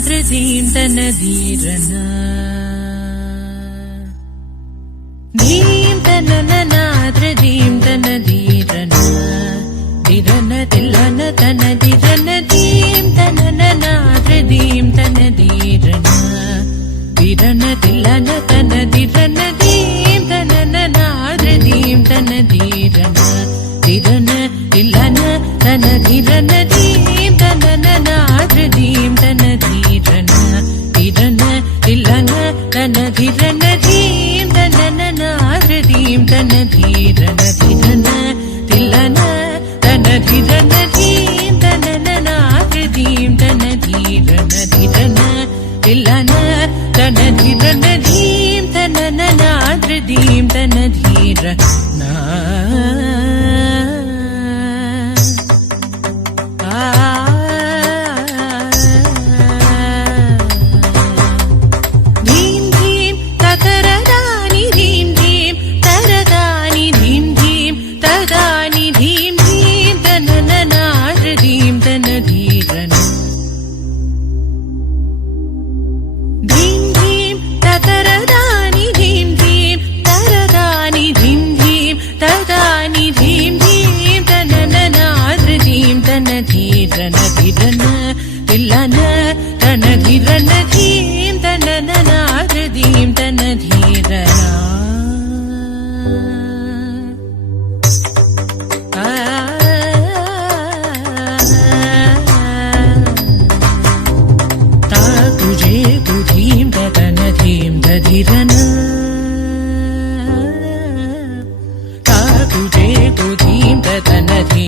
ಧೀಂ ತನ ಧೀರನ ಧೀಂ ತನ ನಾದ್ರ ಧೀಂ ತನ ಧೀರನ ಧಿರನ ತಿಲ್ಲನ ತನ ಧಿರನ ಧೀಂ ತನ ನಾದ್ರ ಧೀಂ ತನ ಧೀರನ ಧಿರನ ತಿಲ್ಲನ ತನ ಧಿರನ ಧೀಂ ತನ ನಾದ್ರ ಧೀಂ ತನ ಧೀರನ ಧಿರನ ತಿಲ್ಲನ ತನ ಧಿರನ ಧೀಂ ತನ ನಾದ್ರ ಧೀಂ ತನ ಧೀರನ ಧಿರನ ತಿಲ್ಲನ ತನ ಧಿರನ ಧೀಂ ತನ ನಾದ್ರ ಧೀಂ ತನ ಧೀರನ ಧಿರನ ತಿಲ್ಲನ ತನ ಧಿರನ ಧೀಂ ತನ ನಾದ್ರ ಧೀಂ ತನ ಧೀರನ ಧಿರನ ತಿಲ್ಲನ ತನ ಧಿರನ ಧೀಂ ತನ ನಾದ್ರ ಧೀಂ ತನ ಧೀರನ ಧಿರನ ತಿಲ್ಲನ